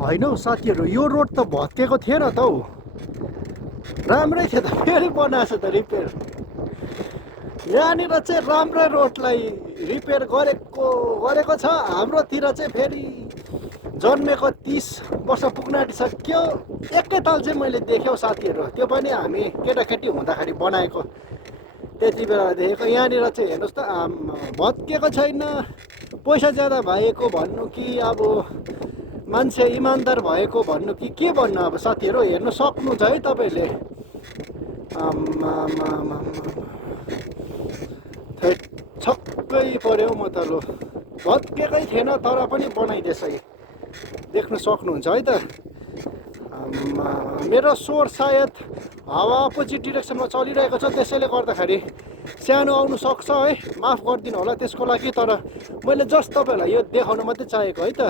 होइन हौ साथीहरू, यो रोड त भत्केको थिएन त हौ, राम्रै थियो त, फेरि बनाएको छ त रिपेयर। यहाँनिर चाहिँ राम्रै रोडलाई रिपेयर गरेको छ। हाम्रोतिर चाहिँ फेरि जन्मेको 30 वर्ष पुग्न आँटिसक्यो, एकैताल चाहिँ मैले देखेँ साथीहरू, त्यो पनि हामी केटाकेटी हुँदाखेरि बनाएको, त्यति बेला देखेको। यहाँनिर चाहिँ हेर्नुहोस् त, भत्किएको छैन। पैसा ज्यादा भएको भन्नु कि अब मान्छे इमान्दार भएको भन्नु कि के भन्नु अब साथीहरू, हेर्नु सक्नुहुन्छ है तपाईँले। छक्कै पऱ्यो म त, लो भत्केकै थिएन तर पनि बनाइदिएछ, देख्नु सक्नुहुन्छ है त। मेरो स्वर सायद हावा अपोजिट डिरेक्सनमा चलिरहेको छ, त्यसैले गर्दाखेरि सानो आउनु सक्छ है, माफ गरिदिनु होला त्यसको लागि। तर मैले जस्ट तपाईँहरूलाई यो देखाउनु मात्रै चाहेको है त।